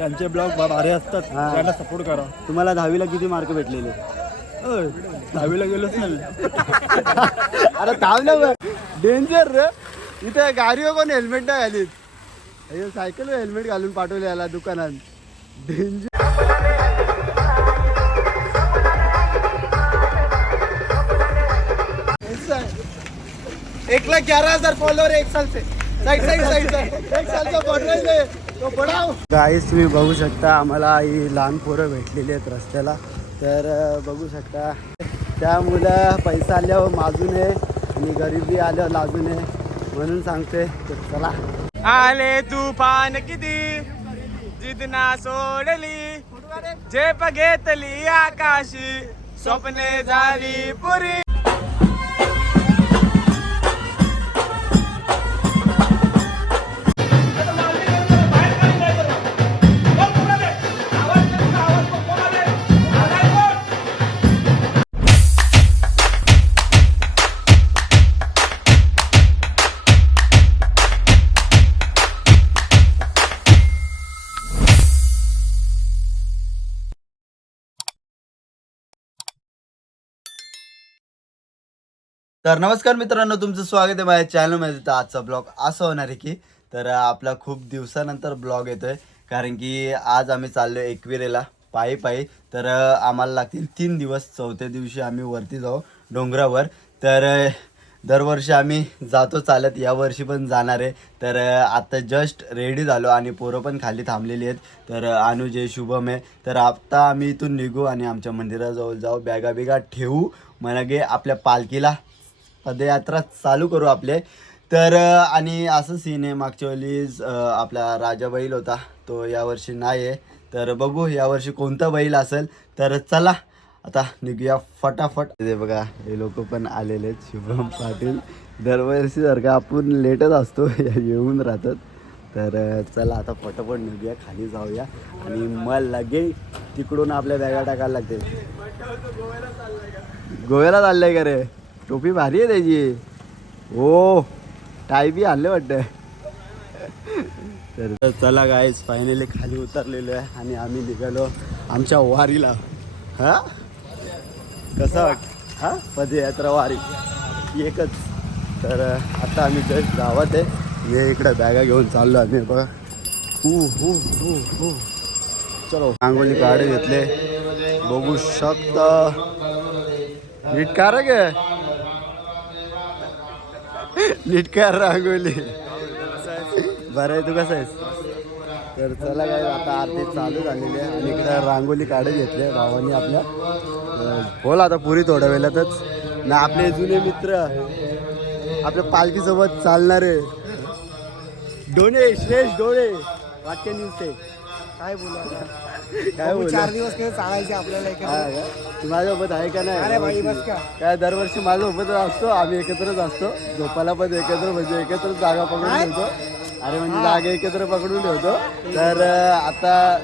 यांचे ब्लॉग भारी असतात, त्यांना सपोर्ट करा. तुम्हाला 10वीला किती मार्क भेटलेले? 10वीला गेलोच नाही. अरे थांबलं डेंजर रे. इथे गाडीवर कोण हेल्मेट नाही घालीत. सायकल हेल्मेट घालून पाठवले याला दुकानात. डेंजर. 1,11,000 फॉलोअर 1 साल से. साइड एक साल का बढ़ रहे तो बढ़ाओ. गाईस तुम्ही बघू शकता आम्हाला ही लहान पोरं भेटलेली आहेत रस्त्याला. तर बघू शकता त्या मुलं पैसा आल्यावर माजू नये आणि गरिबी आल्यावर लाजू नये म्हणून सांगते. तर चला. आले तूफान किती जितना सोडली झेप घेतली आकाशी स्वप्ने झाली पुरी. तर नमस्कार मित्रांनो, तुमचं स्वागत आहे माझ्या चॅनलमध्ये. तर आजचा ब्लॉग असं होणार आहे की तर आपला खूप दिवसानंतर ब्लॉग येतोय, कारण की आज आम्ही चाललो एकविरेला पायी पायी. तर आम्हाला लागतील 3 दिवस. चौथ्या दिवशी आम्ही वरती जाऊ डोंगरावर. तर दरवर्षी आम्ही जातो चालत, यावर्षी पण जाणार आहे. तर आता जस्ट रेडी झालो आणि पोरं पण खाली थांबलेली आहेत. तर अनुज आहे, शुभम आहे. तर आता आम्ही इथून निघू आणि आमच्या मंदिराजवळ जाऊ, बॅगा बिगा ठेवू, म्हणजे आपल्या पालखीला पदयात्रा चालू करू आपले. तर आणि असं सीन आहे, मागच्या वेळी आपला राजा बैल होता तो यावर्षी नाही आहे. तर बघू यावर्षी कोणता बैल असेल. तर चला आता निघूया फटाफट. ते बघा हे लोक पण आलेले आहेत, शुभम पाटील. दरवर्षी सारखं आपण लेटच असतो, येऊन राहतात. तर चला आता फटाफट निघूया, खाली जाऊया आणि मग लगे तिकडून आपल्या बॅगा टाकायला लागते. गोव्याला चाललंय का रे? टोपी भारी आहे त्याची. ओ टाय बी आणले वाटतं. तर चला गाईज, फायनली खाली उतरलेलो आहे आणि आम्ही निघालो आमच्या वारीला. हा कसं वाटतं? हा पदयात्रा वारी एकच. तर आता आम्ही जस्ट गावात आहे. हे इकडे बॅगा घेऊन चाललो आम्ही. बघा हो चलो. रांगोली काढे घेतले, बघू शकता. नीट कार गे नीट कार रांगोली. बरं आहे, तू कसं आहेस? तर चला काय, आता आरती चालू झालेली आहे आणि इकडे रांगोली काढे घेतले भावानी आपल्या. बोल आता पुरी थोड्या वेळातच ना. आपले जुने मित्र आपल्या पालखीसोबत चालणारे डोणे, श्रेष्ठ डोळे वाक्य न्यूजचे काय बोला काय बोल. 4 दिवस काही चालायचे आपल्याला. तू माझ्यासोबत आहे का नाही? अरे भाई बस का काय दरवर्षी माझ्यासोबत असतो, आम्ही एकत्रच असतो. झोपायला पण एकत्र, म्हणजे एकत्र जागा पकडून ठेवतो. अरे म्हणजे जागा एकत्र पकडून ठेवतो. तर आता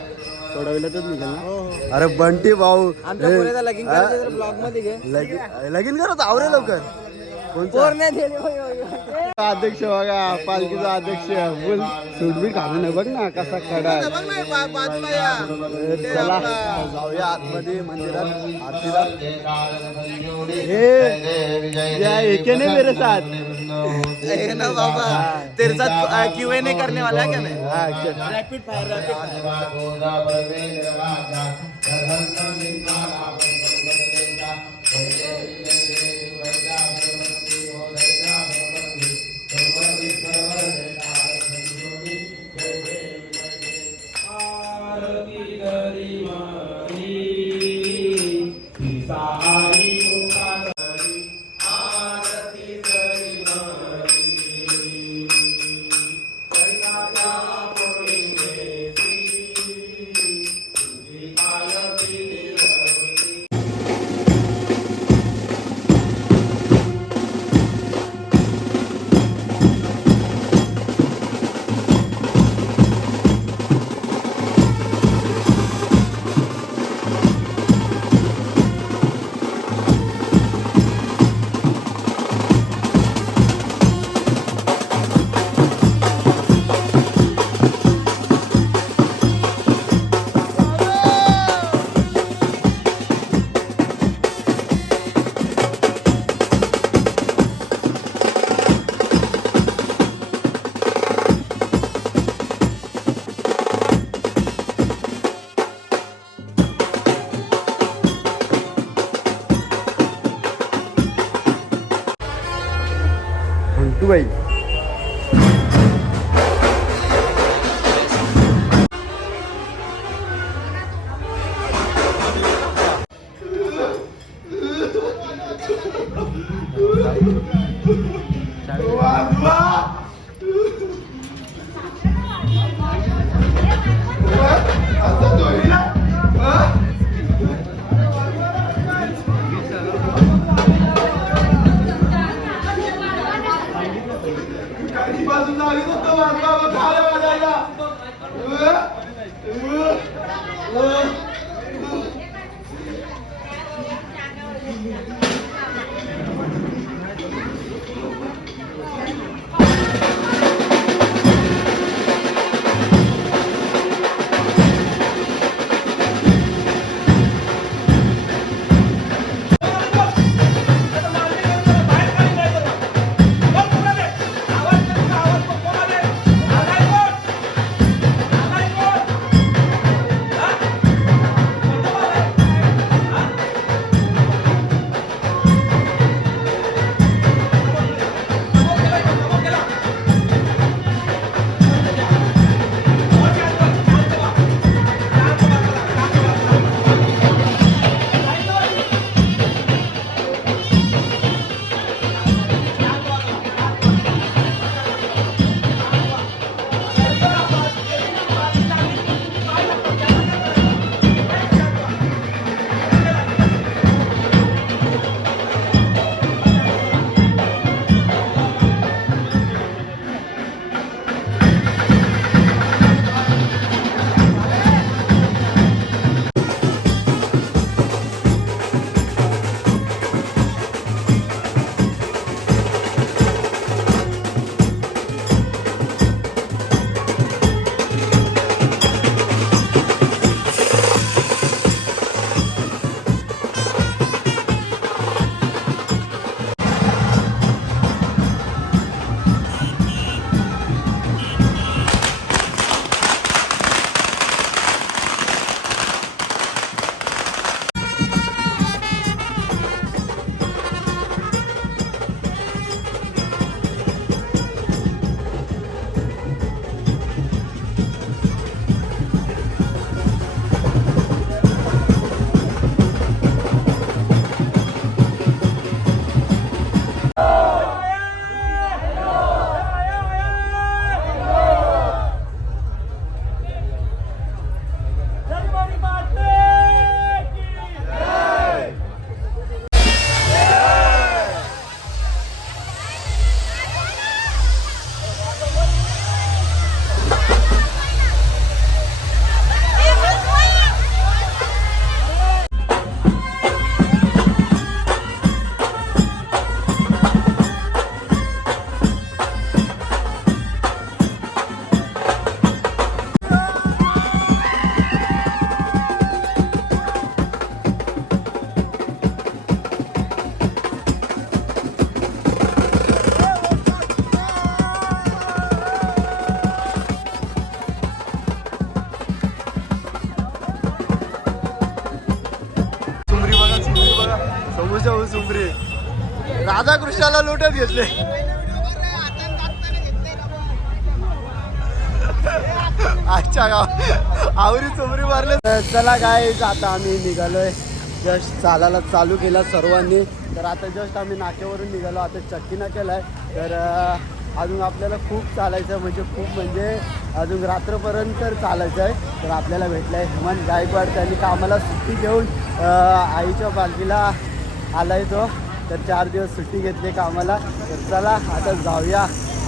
थोड्या वेळातच निघाल ना. अरे बंटी भाऊ लगीन करत आवरे लवकर. अध्यक्ष बघा, पालखीचा अध्यक्ष बोल. सूटबीट घालून आहे बघ ना कसा कडा. चला जाऊया आतमध्ये मंदिरात आरतीला. हे ने मेरे साथ ना बाबा, तेरे साथ क्यूए नहीं करने वाला है क्या? नहीं, रैपिड फायर. भाई. सुंबरी राधाकृष्णाला लोटत घेतले. अच्छा गाव आवरी चुमरी मारले. चला काय आता आम्ही निघालोय. जस्ट चालायला चालू केला सर्वांनी. तर आता जस्ट आम्ही नाक्यावरून निघालो. आता चक्की नाक्याला आहे. तर अजून आपल्याला खूप चालायचं म्हणजे अजून रात्रपर्यंत चालायचं आहे. तर आपल्याला भेटलं आहे हेमंत गायकवाड. त्यांनी कामाला सुट्टी घेऊन आईच्या पालखीला आलाय तो. तर 4 दिवस सुट्टी घेतली कामाला. तर चला आता जाऊया.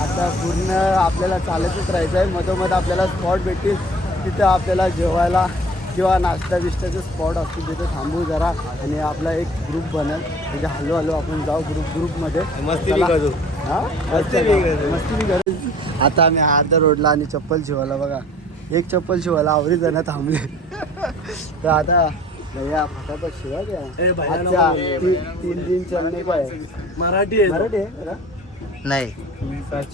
आता पूर्ण आपल्याला चालतच राहायचं आहे. मधोमध आपल्याला स्पॉट भेटतील तिथं आपल्याला जेवायला किंवा नाश्ता बिष्टाचे स्पॉट असतील तिथे थांबू जरा. आणि आपला एक ग्रुप बनेल म्हणजे हळू आपण जाऊ ग्रुपमध्ये मस्ती करू. हां मस्ती बी करू. आता आम्ही आर्ध रोडला आणि चप्पल शिवायला बघा. एक चप्पल शिवायला आवरी जण थांबले. तर आता भैया फटाफट शिवा द्या. 3 चलने काय मराठी आहे का? नाही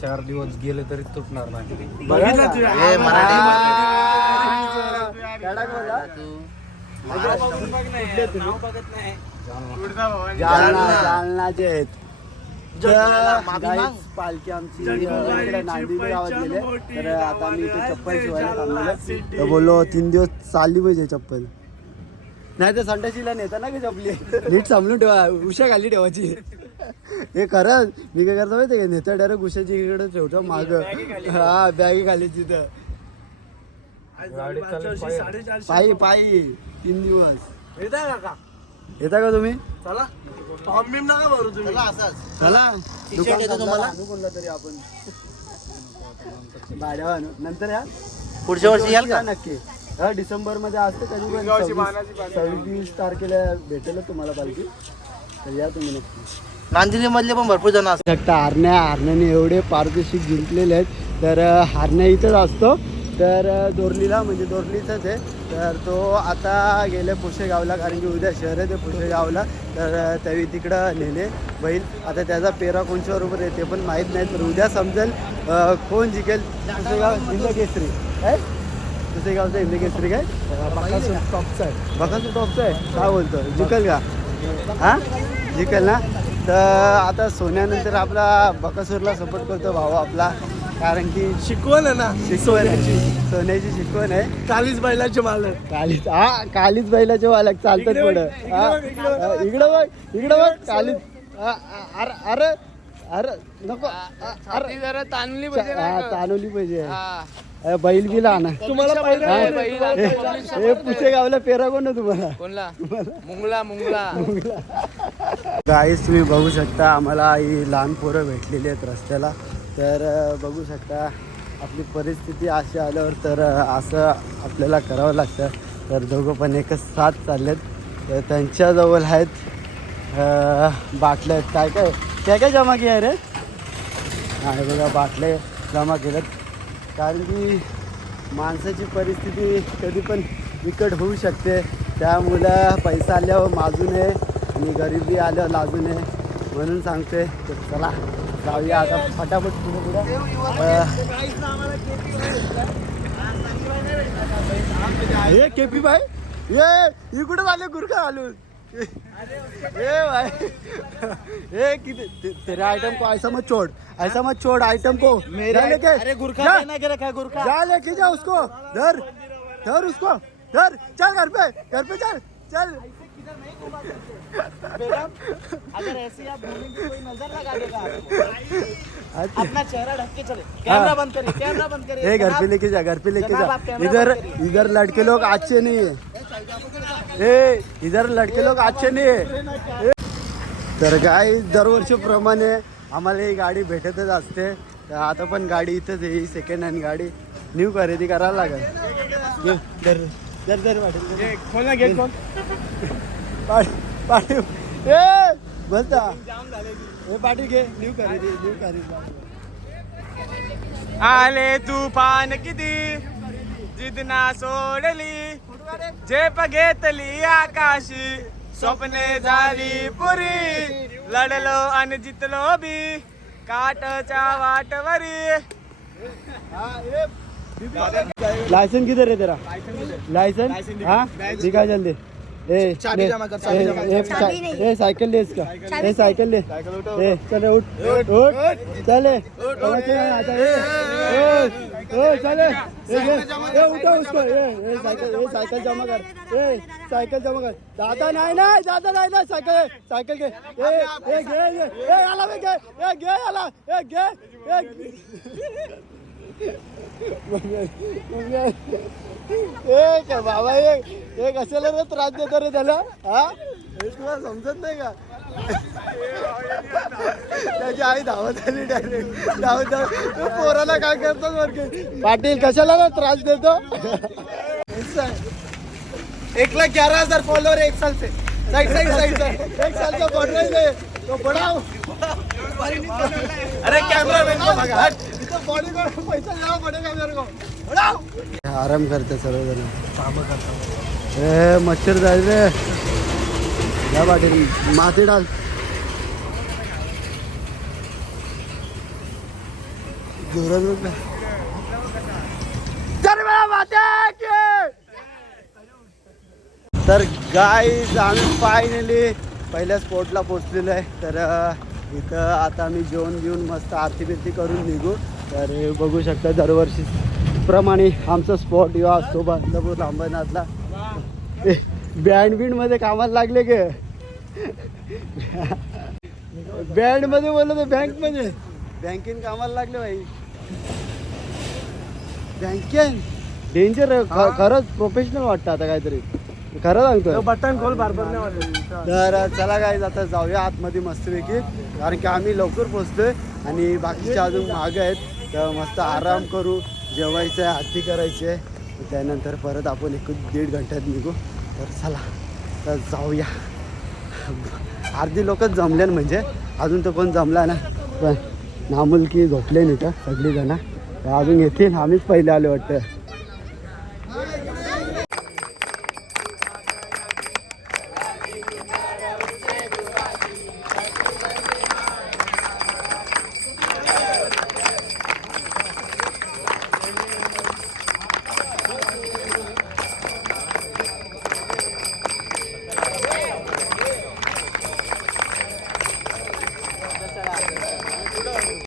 4 दिवस गेले तरी तुटणार नाही. जालनाचे आहेत. Guys, पालखी आमची इकडे नांदिवली गावात गेले तर आता मी इथे चप्पल शिवायला थांबलेलो तर बोललो 3 दिवस चालली पाहिजे चप्पल नाही तर संडाशीला नेता ना की चपली नीट सांभाळून ठेवा उशा खाली ठेवायची हे खरंच मी काय करतो माहिती का नेता डायरेक्ट उशाची इकडे ठेवतो माग हा बॅगी खाली तिथं पायी पायी 3 दिवस येता का तुम्ही चला फॉर्म बिम नका भरू तुम्ही चला दुकान तुम्हाला कोणला तरी आपण भाड्या आणू नंतर या पुढच्या वर्षी याल का नक्की हा डिसेंबर मध्ये असते कधी पण 26 तारखेला भेटेल तुम्हाला पालखी तर या तुम्ही नक्की नांदिवली मधले पण भरपूर जण असतात हरण्याने एवढे पारितोषिक जिंकलेले आहेत तर हरण्या इथंच असतो तर दोरलीला म्हणजे दोरलीचाच आहे तर तो आता गेले पुशेगावला कारण की उद्या शहर आहे ते पुशेगावला तर त्यावेळी तिकडं नेले बैल आता त्याचा पेरा कोणच्या बरोबर आहे ते पण माहीत नाही तर उद्या समजेल कोण जिंकेल पुशेगाव हिंदकेसरी काय पुशेगावचा हिंदकेसरी काय बकासूर टॉपचा आहे बकासूर टॉपचा आहे काय बोलतो जिंकेल का हां जिंकेल ना तर आता सोन्यानंतर आपला बकासूरला सपोर्ट करतो भाऊ आपला कारण की शिकवण आहे ना शिकवण आहे सोन्याची शिकवण आहे कालीच बैलाचे मालक कालीच बैलाचे मालक चालतात पुढं इकडं बघ कालीच अरे अरे नको ताणली तानवली पाहिजे बैल बिल आणा तुम्हाला हे पुशेगावला पेरा कोण तुम्हाला मुंगला गाईस तुम्ही बघू शकता आम्हाला ही लहान पोरं भेटलेली आहेत रस्त्याला तर बघू शकता आपली परिस्थिती अशी आल्यावर तर असं आपल्याला करावं लागतं तर दोघं पण एकच साथ चाललेत तर त्यांच्याजवळ आहेत बाटल्या आहेत काय काय जमा केलं रे नाही बघा बाटले जमा केल्यात कारण की माणसाची परिस्थिती कधी पण बिकट होऊ शकते त्यामुळं पैसा आल्यावर माजू नये आणि गरिबी आल्यावर लाजू नये म्हणून सांगते तर चला जाऊया आता फटाफट पुढे हे केपी भाई ये कुठे झाले गुरखा घालून ए भाई ए किती तेरे आइटम को ऐसा मत छोड़ आइटम को मेरा लेके अरे गुरखा देना के रखा है गुरखा जा लेके जा उसको धर उसको धर चल घर पे चल अगर ऐसे आप बोलेंगे कोई नजर लगा देगा आपको अपना चेहरा ढक के चले कैमरा बंद करिए घर पे लेके जा इधर लड़के लोग अच्छे नहीं है इधर लड़के लोग अच्छे नहीं है तर काय दरवर्षीप्रमाणे आम्हाला ही गाडी भेटतच असते तर आता पण गाडी इथंच आहे ही सेकंड हँड गाडी न्यू खरेदी करायला लागेल दर खोल ना गेट खोल पाटील बसता हे पाटील घे न्यू खरेदी आले तूफान किती जिदना सोडली झेप घेतली आकाशी स्वप्ने झाली पुरी लढलो आणि जितलो बी काटच्या वाटवरी लाइसेंस किधर है तेरा लाइसेंस हाँ दिखा जल्दी साइकिल ले इसका साइकिल ले चले उठ चले चले उठो उसको साइकिल जमा कर साइकिल जमा कर ज्यादा नहीं ना साइकिल के बाबा हे कशाला रे त्रास देतो रे त्याला हा हे तुला समजत नाही का त्याची आई धावत आली डायरेक्ट धावत पोराला काय करतात वरती पाटील कशाला रे त्रास देतो 1,11,000 फॉलोअर 1 साल से साइड एक साल का बढ़ रहे थे तो बढ़ाओ अरे कैमरा मैन को भगा इतना बॉडी को पैसा देना पड़ेगा मेरे को बढ़ाओ आराम करते सर्वजण काम करतात मच्छर जाय रे या पाटील माती डाल जोरात तर गाईज आम्ही फायनली पहिल्या स्पॉटला पोहोचलेलो आहे तर इथं आता आम्ही जेवण घेऊन मस्त आरती बिरती करून निघू. तर हे बघू शकता दरवर्षी प्रमाणे आमचा स्पॉट यो असतो बदलापूर अंबरनाथला. बँड मध्ये कामाला लागले गे बँड मध्ये बोललो तर बँकमध्ये बँकेन कामाला लागले भाई. बँकेन डेंजर खरंच प्रोफेशनल वाटतं आता काहीतरी खरं सांगतो. बटन खोल बारबर. तर चला काय आता जाऊया आतमध्ये मस्तपैकी कारण की आम्ही लवकर पोचतोय आणि बाकीचे अजून मागं आहेत. तर मस्त आराम करू जेवायचं आहे आरती करायची आहे त्यानंतर परत आपण 1-1.5 घंट्यात निघू. तर चला तर जाऊया. अर्धी लोकच जमले म्हणजे अजून तर कोण जमला ना पण नामुलकी झोपले नाही का सगळीजणं अजून येतील. आम्हीच पहिले आले वाटतं.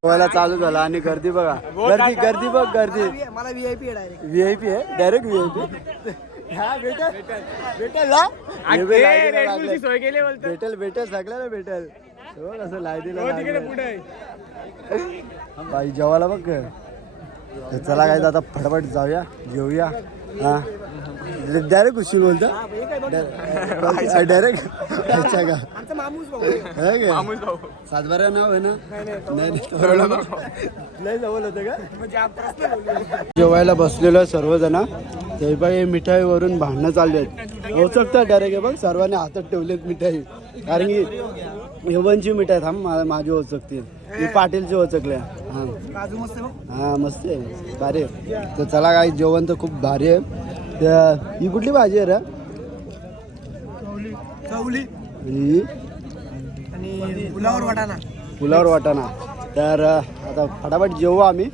पोहायला चालू झाला आणि गर्दी बघा गर्दी गर्दी बघ गर्दी. मला VIP आहे डायरेक्ट. VIP आहे डायरेक्ट VIP. हा भेटेल भेटेल ना भेटेल भेटेल सगळ्याला भेटेल. कसं लायदीला बाई जेवायला बघ. तर चला काय आता फटाफट जाऊया जेऊया. हा डायरेक्ट उशीर बोलतो डायरेक्ट अच्छा का आमचा मामूस भाऊ. सातबारा नाव आहे ना. नाही जवळ होतं का. जेवायला बसलेलो सर्वजण. ते बाई मिठाईवरून भांडणं चालली आहेत. ओचकतात डायरेक्ट बघ सर्वांनी हातात ठेवलेत मिठाई कारण की यवनची मिठाई थांब माझी ओचकतील मी पाटीलची ओचकल्या. हां काजू मस्त आहे. हां मस्त आहे भारी आहे. तर चला काय जेवण तर खूप भारी आहे. ही कुठली भाजी आहे रे. चवली ही आणि पुलावर वाटाणा. पुलावर वाटाणा. तर आता फटाफट जेवू आम्ही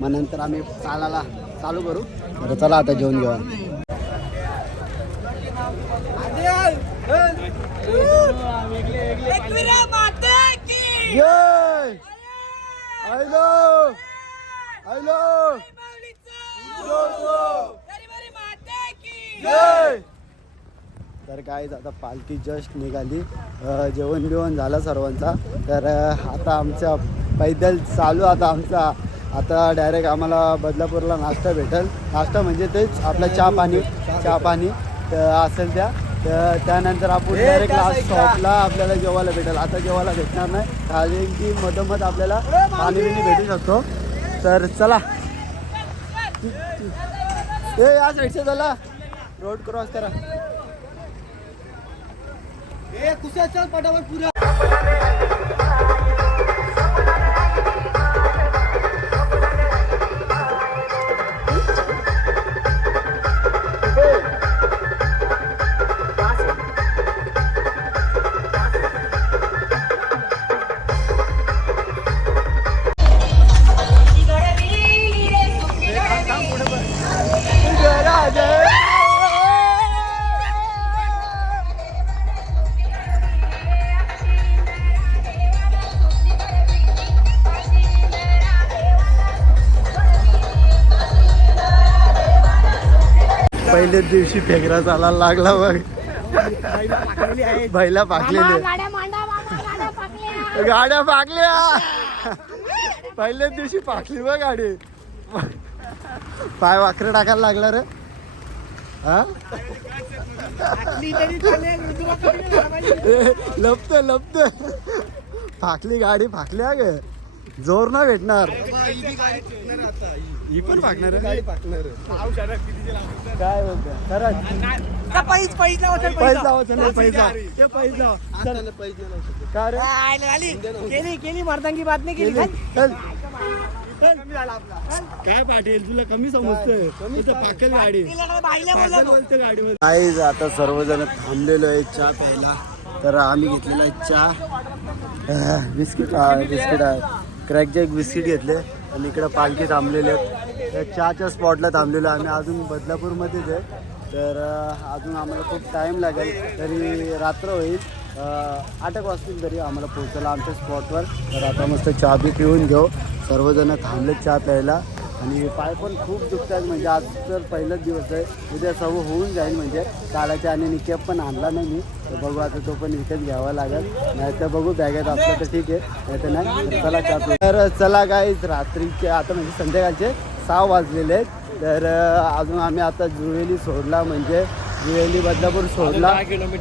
मग नंतर आम्ही चालायला चालू करू. तर चला आता जेवण घेऊ. तर काय आता पालखी जस्ट निघाली. जेवण बिवण झालं सर्वांचा. तर आता आमच्या पैदल चालू आता डायरेक्ट आम्हाला बदलापूरला नाश्ता भेटेल. नाश्ता म्हणजे तेच आपला चहा पाणी असेल त्यानंतर आपण डायरेक्ट लास्ट स्टॉपला आपल्याला जेवायला भेटेल. आता जेवायला भेटणार नाही कारण की मधोमध आपल्याला पाणी भेटू शकतो. तर चला या साईडचा झाला रोड क्रॉस करा. कुशा चल पटापट पुरा. पहिल्याच दिवशी फेकरा चालायला लागला बघ. बैला पाकलेली गाड्या पाकल्या. पहिल्याच दिवशी पाकली बघ गाडी. पाय वाकडे टाकायला लागला रे. हा लपत फाकली गाडी फाकल्या ग. जोर ना भेटणार. ही पण फाकणार काय बोलतो केली मर्दांगी बात नाही केली. काय पाटील तुला कमी समजतोय फाकेल गाडी. नाही आता सर्वजण थांबलेलो आहे चहा प्यायला. तर आम्ही घेतलेला आहे चहा बिस्किट आहे क्रॅक जॅक बिस्किट घेतले आणि इकडं पालखी थांबलेले आहेत. तर चहाच्या स्पॉटला थांबलेलो आम्ही अजून बदलापूरमध्येच आहे. तर अजून आम्हाला खूप टाईम लागेल तरी रात्र होईल. 8 वाजतील तरी आम्हाला पोहोचायला आमच्या स्पॉटवर. तर आता मस्त चहा बी पिऊन घेऊ. सर्वजण थांबलेत चहा प्यायला आणि पाय पण खूप दुखतात. म्हणजे आज तर पहिलाच दिवस आहे, उद्या सर्व होऊन जाईल. म्हणजे कालाच्या आणि निकेप पण आणला नाही मी, तर बघू आता तो पण विकत घ्यावा लागेल. नाही तर बघू बॅगेत असलं तर ठीक आहे, नाही तर नाही. तर चला चहा पिऊ. तर चला गाईज, रात्रीचे आता म्हणजे संध्याकाळचे 6 वाजलेले आहेत. तर अजून आम्ही आता जुवेली सोडला, म्हणजे जुवेली बदलापूर सोडला.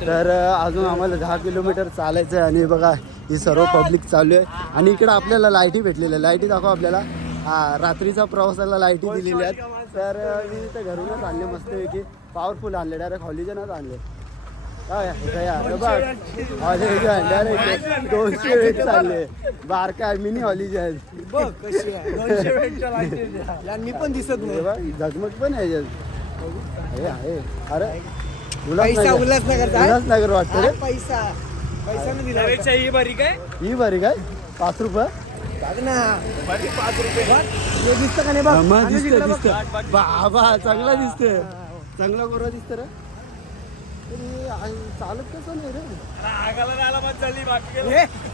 तर अजून आम्हाला 10 किलोमीटर चालायचं आहे. आणि बघा ही सर्व पब्लिक चालू आहे. आणि इकडे आपल्याला लाईटी भेटलेल्या, लाईटी दाखव आपल्याला. रात्रीचा प्रवासाला लाईटी दिलेल्या आहेत. तर मी इथं घरूनच आणले मस्तपैकी, पॉवरफुल आणले, डायरेक्ट हॉलिजनच आणले. डायरेक्ट 200 वेट चालले, बारका मिनी हॉलिजन. मी पण दिसत नाही, झगमग पण आहे. अरे उल्हासनगर वाटतं रे. पैसा नाही दिला. ही बरी काय 5 रुपये दिसतं का नाही बघ. बाबा चांगला दिसतोय, चांगला गोरा दिसत रे. चालत कसं नाही रे.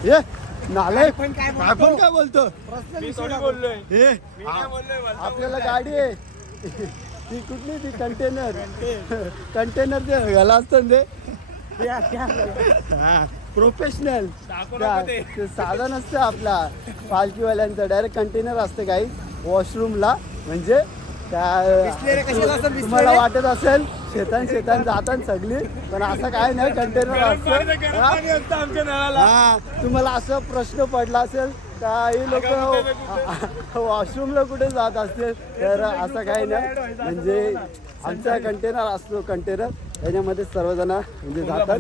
ये नालाय पण काय बोलतो. आपल्याला गाडी आहे ती कुठली, ती कंटेनर जे घाला असतं ते प्रोफेशनल. साधा नसतं आपला पालखीवाल्यांचं, डायरेक्ट कंटेनर असतं काही वॉशरूमला. म्हणजे तुम्हाला वाटत असेल शेतान जातात सगळी, पण असं काय नाही, कंटेनर असतं. तुम्हाला असं प्रश्न पडला असेल काही लोक वॉशरूमला कुठे जात असतील, तर असं काही नाही. म्हणजे आमचा कंटेनर असतो, कंटेनर त्याच्यामध्ये सर्वजण म्हणजे जातात.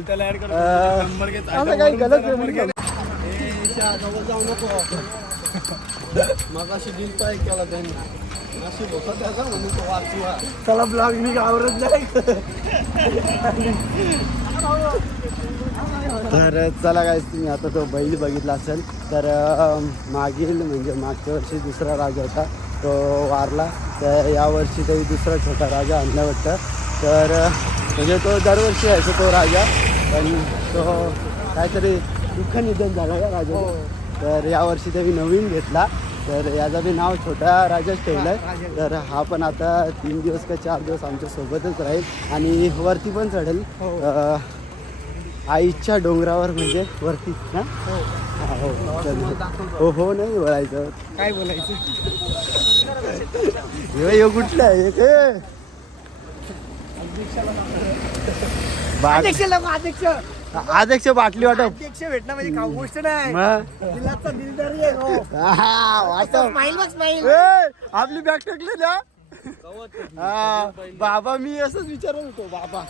असं काही गलत जाऊ नको. मग अशी दिल पाय केला त्यांनी, अशी होता त्याचा म्हणून तो वाचवा. त्याला ब्लॉग मी आवडत नाही. तर चला काय, तुम्ही आता तो बैल बघितला असेल तर मागील म्हणजे मागच्या वर्षी दुसरा राजा होता, तो वारला. तर यावर्षी तरी दुसरा छोटा राजा आणला वाटतं. तर म्हणजे तो दरवर्षी यायचा तो राजा, पण तो काहीतरी दुःख निधन झालं का राजा. तर यावर्षी त्यांनी नवीन घेतला, तर याचं बी नाव छोटा राजाच ठेवलं आहे. तर हा पण आता 3 दिवस का 4 दिवस आमच्या सोबतच राहील आणि वरती पण चढेल आईच्या डोंगरावर, म्हणजे वरती ना. हो नाही बोलायचं, काय बोलायचं. हे कुठलं आहे अध्यक्ष बाटली वाटप. अध्यक्ष भेटणं म्हणजे खाऊ गोष्ट नाही. आपली बॅग टाकली ना. बाबा मी असंच विचारत होतो, बाबा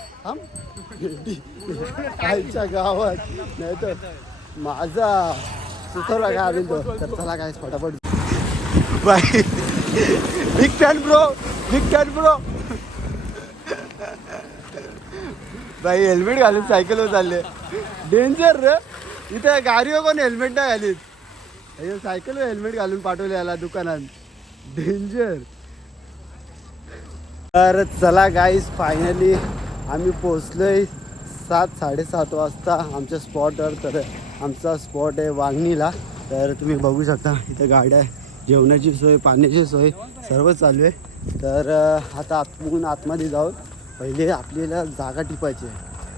आईच्या गावात नाही तर माझा सुचवला काय आम्ही तो. तर चला काय फटाफट बाय. बिग फॅन ब्रो बाई. हेल्मेट घालून सायकलवर चालले, डेंजर रे. इथे गाडीवर कोण हेल्मेट नाही घालीत, सायकलवर हेल्मेट घालून पाठवले याला दुकानात, डेंजर. तर चला गाईज, फायनली आम्ही पोचलोय 7-7:30 वाजता आमच्या स्पॉटवर. तर आमचा स्पॉट आहे वांगणीला. तर तुम्ही बघू शकता इथं गाड्या, जेवणाची सोय, पाण्याची सोय सर्व चालू आहे. तर आता आतमध्ये जाऊन पहिले आपल्याला जागा टिपायची आहे,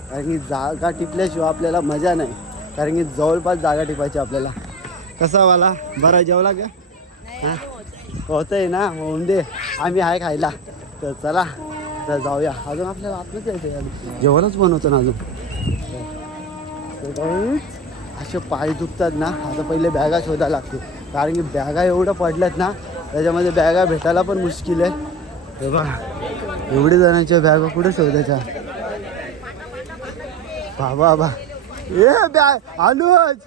कारण की जागा टिपल्याशिवाय आपल्याला मजा नाही. कारण की जवळपास जागा टिपायची आपल्याला. कसा वाला बरा जेवला का? हां होतंय ना, होऊन दे, आम्ही आहे खायला. तर चला तर जाऊया. अजून आपल्याला आतमध्ये यायचं, जेवणच बनवतो ना अजून. असे पाय दुखतात ना, आता पहिले बॅगा शोधायला लागते, कारण की बॅगा एवढं पडल्यात ना, त्याच्यामध्ये बॅगा भेटायला पण मुश्किल आहे. हे बघा एवढे जणांच्या बॅगा कुठे शोधायच्या. बाबा ए बॅग अनुज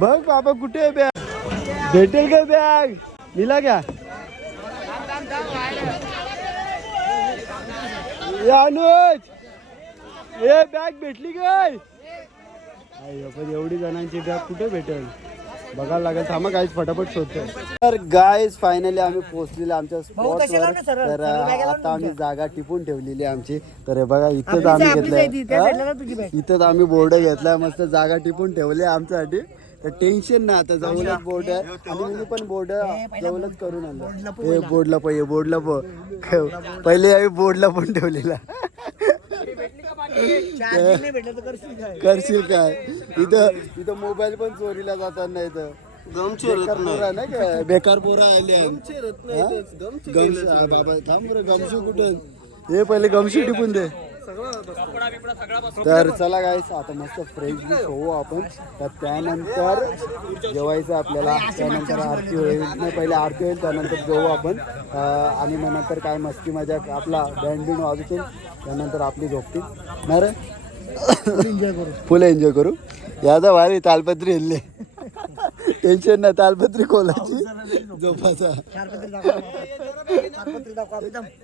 बघ बाबा कुठे आहे बॅग, भेटेल का बॅग, मिला क्या अनुज, ए बॅग भेटली काय. पण एवढी जणांची बॅग कुठे भेटेल. बघायला लागेल थांबा गाईज फटाफट शोधतो. तर गाईज फायनली आम्ही पोहोचलेलो आमच्या स्पॉटवर. तर आता आम्ही जागा टिपून ठेवलेली आहे आमची. तर हे बघा इथंच आम्ही घेतलंय, इथंच आम्ही बोर्ड घेतलाय, मस्त जागा टिपून ठेवले आमच्यासाठी. तर टेन्शन नाही, आता जवळच बोर्ड आहे आणि मी पण बोर्ड जवळच करून आलो. हे बोर्डला पहिले आम्ही बोर्डला पण ठेवलेला. करशील काय इथं मोबाईल पण चोरीला जातात नाही तर बेकार पोरा आले बाबा थांब बरं गमशू कुठं हे पहिले गमशू टिपून दे. तर चला गाईस आता मस्त फ्रेश होऊ आपण. तर त्यानंतर जेवायचं आपल्याला, त्यानंतर आरती होईल, नाही पहिले आरती होईल त्यानंतर जेवू आपण. आणि मग नंतर काय मस्ती मजा आपला बँड बिंड वाजवतील, त्यानंतर आपली झोपतील ना रे. फुल एन्जॉय करू. याचा भारी तालपत्री हिल्ले, टेन्शन नाही, तालपत्री खोलाची झोपाचा.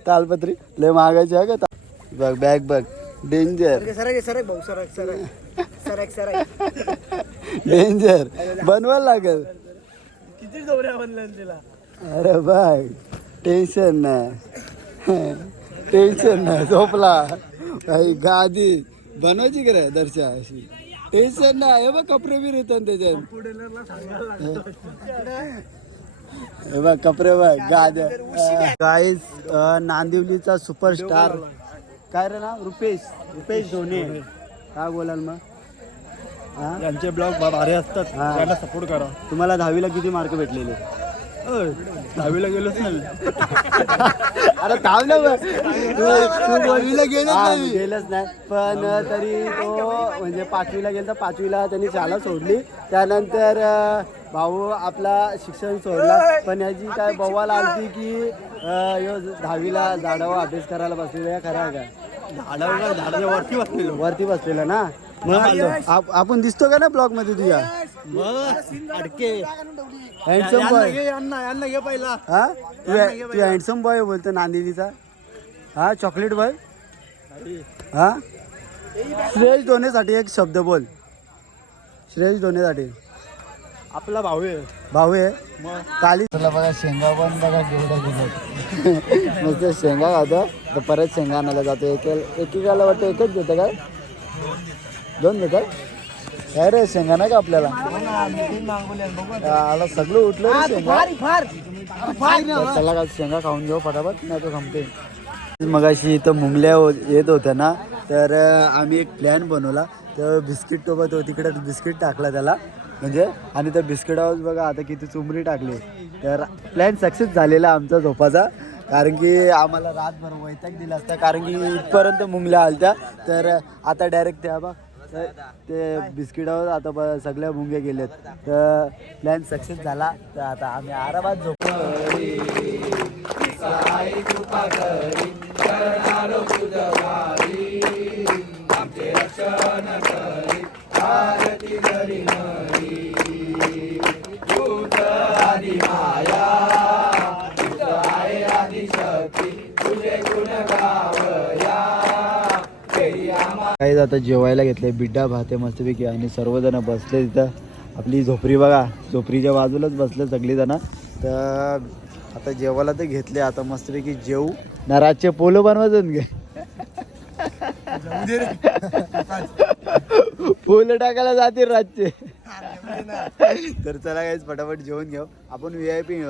तालपत्री लय मागायची आहे का. बघ बॅग बघ डेंजर डेंजर बनवायला लागेल. किती जोड्या बनल्या तिला. अरे बाय टेन्शन नाही, टेन्शन नाही, झोपला काही गादी बनवायची का रे दर्शा अशी, टेन्शन नाही. हे बघ कपडे बी येतात त्याच्यात, हे बघ कपडे बघ गाद्या. गाईस नांदिवलीचा सुपरस्टार काय रे ना रुपेश धोनी काय बोलाल मग. यांचे ब्लॉग भारी असतात, त्यांना सपोर्ट करा. तुम्हाला 10वीला किती मार्क भेटलेले. 10वीला गेलोच नाही. अरे थांब ना गेलंच नाही, पण तरी तो म्हणजे 5वीला गेला तर 5वीला त्यांनी शाळा सोडली. त्यानंतर भाऊ आपला शिक्षण सोडला, पण याची काय बवाल आलती की 10वीला झाडावर अभ्यास करायला बसलेला. खरा का झाडाच्या वरती बसलेला ना. मग आपण दिसतो का ना ब्लॉग मध्ये तुझ्या हँडसम बॉय. हा तू हँडसम बॉय बोलतो नांदिनीचा. हा चॉकलेट बॉय. हा श्रेयस धोनीसाठी एक शब्द बोल. श्रेयस धोनीसाठी आपला भाऊ आहे काली. तुला बघा शेंगा पण बघा केवढा मस्त शेंगा खातो. तर परत शेंगा आणायला जातो. एकेकाला वाटतं एकच देतं काय, 2 देतात काय रे. शेंगा नाही का आपल्याला आला सगळं उठलं रे शेंगा. चला का शेंगा खाऊन घेऊ फटाफट, नाही तर संपते. मगाशी इथं मुंगल्या येत होत्या ना, तर आम्ही एक प्लॅन बनवला. तर बिस्किट टोबत हो तिकडे बिस्किट टाकला त्याला म्हणजे, आणि त्या बिस्किटावर बघा आता किती चुमरी टाकली. तर प्लॅन सक्सेस झालेला आमचा झोपाचा, कारण की आम्हाला रातभर वैताग दिला असता, कारण की इथपर्यंत मुंगल्या आलत्या. तर आता डायरेक्ट त्या बघ ते बिस्किटावर आता सगळ्या मुंग्या गेलेत. तर प्लॅन सक्सेस झाला. तर आता आम्ही आरामात झोपतो. काही आता जेवायला घेतले बिड्डा भात आहे मस्तपैकी, आणि सर्वजण बसले तिथं. आपली झोपडी बघा, झोपडीच्या बाजूलाच बसले सगळीजण. तर आता जेवायला तर घेतले, आता मस्तपैकी जेवू ना. रातचे पोलो बनवायचं घे, पोलो टाकायला जातील रातचे. तर चला काहीच फटाफट जेवून घेऊ आपण. VIP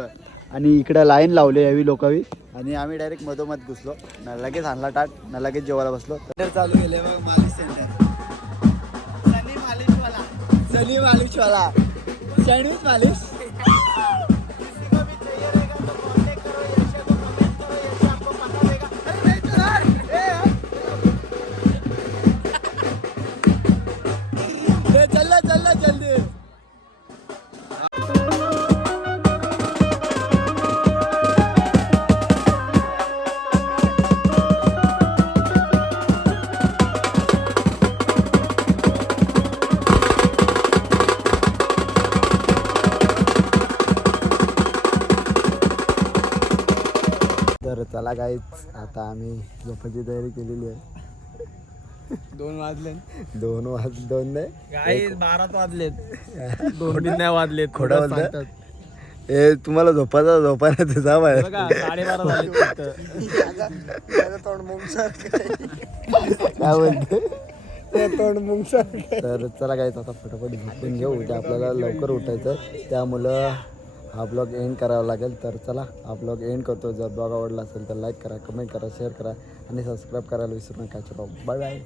आणि इकडं लाईन लावले यावी लोकावी, आणि आम्ही डायरेक्ट मधोमध घुसलो ना. लगेच आणला टाट ना, लगेच जेवायला बसलो. तर चालू केले मग मालिश सेंटर, सनी मालिशवाला सँडविच मालिश. चल जल्दी. तर चला गाईच आता आम्ही झोपायची तयारी केलेली आहे. 2 वाजले 2 नाही 12 वाजलेत 2 बिन नाही वाजलेत खोडा बोलतात ए तुम्हाला झोपायला ते जा बाहेर 12:30 झाले काय बोलते तर चला काय आता फटाफट झोपून घेऊ उद्या आपल्याला लवकर उठायचं त्यामुळं हा ब्लॉग एंड करावा लागेल. तर चला हा ब्लॉग एंड करतो. जर ब्लॉग आवडला असेल तर लाईक करा, कमेंट करा, शेअर करा आणि सबस्क्राईब करायला विसरू नका. Bye bye.